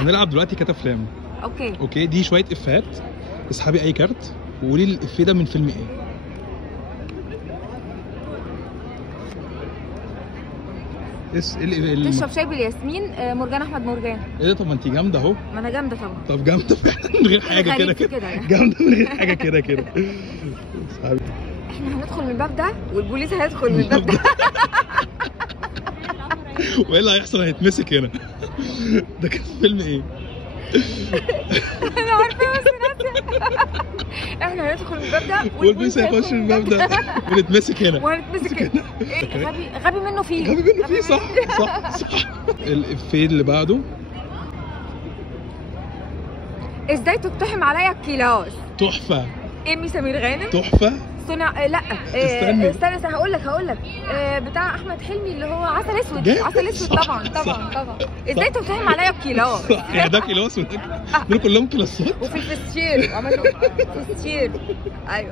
هنلعب دلوقتي كات افلام. اوكي دي شويه افيهات، اسحبي اي كارت وقولي لي الافيه ده من فيلم ايه. تشرب شاي بالياسمين، مرجان احمد مرجان. ايه ده؟ طب ما انت جامده اهو. ما انا جامده طبعا. طب جامده فعلا من غير حاجه كده جامده من غير حاجه كده. احنا هندخل من الباب ده والبوليس هيدخل من الباب ده. وايه اللي هيحصل؟ هيتمسك هنا. ده كان فيلم ايه؟ انا عارفه بس ناسيه. احنا هندخل من الباب ده والبوليس هيخش من الباب ده ونتمسك هنا. وهنتمسك هنا. غبي منه فيه. غبي منه فيه، صح. الإفيه اللي بعده. ازاي تقتحم عليا الكلاس؟ تحفة. ايمي سمير غانم. تحفة. صنع لا استنى هقول لك بتاع احمد حلمي اللي هو عسل اسود. عسل اسود طبعا. ازاي تقتحم عليا الكلاس؟ صح، يا ده كلاس دول كلهم كلاسات. وفي الفستير عملوا فستير. ايوه